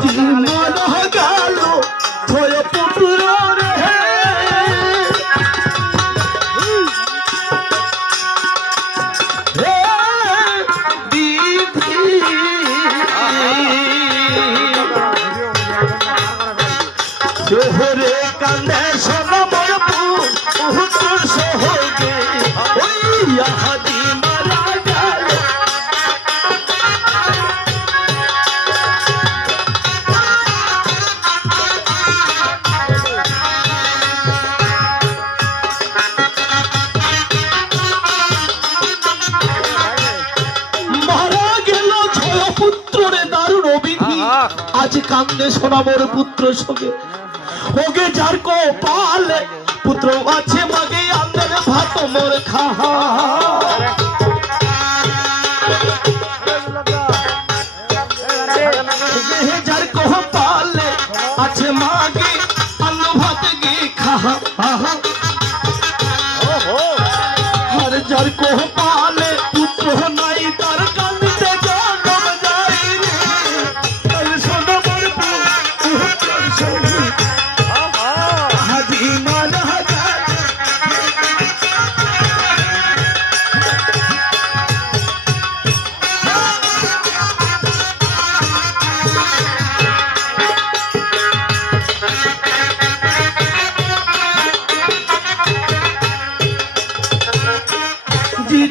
জীবন গেল ছয় পুত্র রে শহরে কান্দে সোনা মোর পুত্র সহগে ওই আহাদি মারা গেল মারা গেল ছয় পুত্র রে দারুণ অবিধি আজ কান্দে সোনা মোর পুত্র সঙ্গে ওগে যার কপাল পুত্র আছে মাগে আন্দের ভাত মোর খাহা যার কপাল আছে মাগে অন্ন ভাত গে খাহা আর যার কপাল পুত্র নাই তার কান্দিতে জন্ম যায় রে তাই সোনা মোর পুত্র সঙ্গে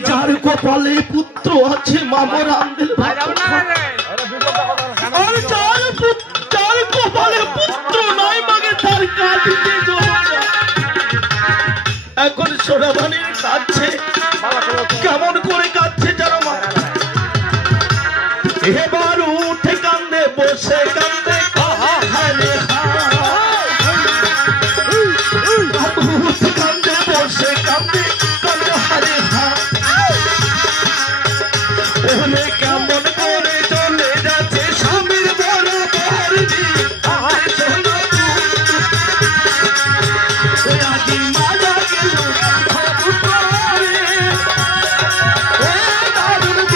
যার কপালে পুত্র আছে মামর আন্দের আর যার কপালে পুত্র নাই মাগে তার কাঁদিতে এখন সোনাবানির কাঁদছে কেমন করে কাঁদছে জানো মা এবার উঠে কান্দে বসে কান্দে কান্দে বসে কান্দে কান্দে হারে হা